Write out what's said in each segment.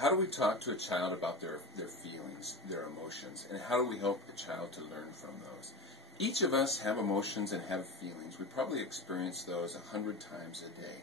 how do we talk to a child about their feelings, their emotions, and how do we help a child to learn from those? Each of us have emotions and have feelings. We probably experience those 100 times a day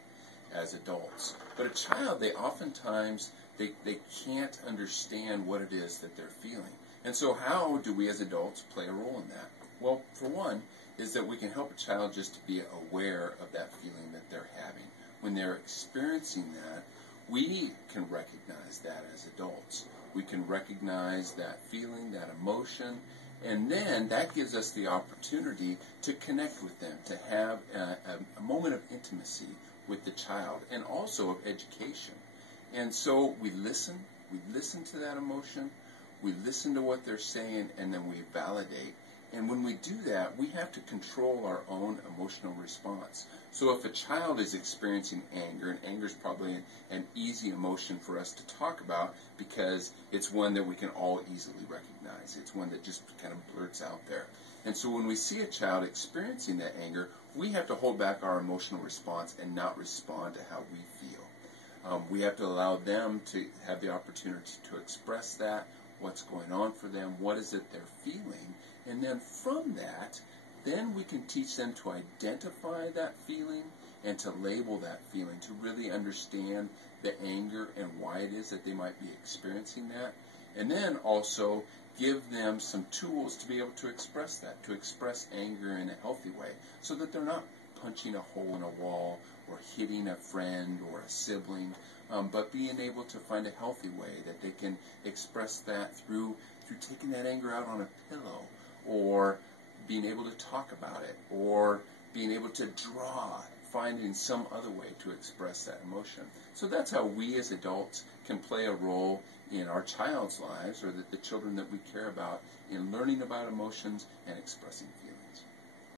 as adults. But a child, they oftentimes, they can't understand what it is that they're feeling. And so how do we as adults play a role in that? Well, for one, is that we can help a child just to be aware of that feeling that they're having. When they're experiencing that, we can recognize that as adults. We can recognize that feeling, that emotion, and then that gives us the opportunity to connect with them, to have a moment of intimacy with the child, and also of education. And so we listen to that emotion, we listen to what they're saying, and then we validate. And when we do that, we have to control our own emotional response. So if a child is experiencing anger, and anger is probably an easy emotion for us to talk about because it's one that we can all easily recognize. It's one that just kind of blurts out there. And so when we see a child experiencing that anger, we have to hold back our emotional response and not respond to how we feel. We have to allow them to have the opportunity to express that, what's going on for them, what is it they're feeling, and then from that, then we can teach them to identify that feeling and to label that feeling, to really understand the anger and why it is that they might be experiencing that, and then also give them some tools to be able to express that, to express anger in a healthy way, so that they're not punching a hole in a wall or hitting a friend or a sibling, but being able to find a healthy way that they can express that through taking that anger out on a pillow, or being able to talk about it, or being able to draw, finding some other way to express that emotion. So that's how we as adults can play a role in our child's lives, or the children that we care about, in learning about emotions and expressing feelings.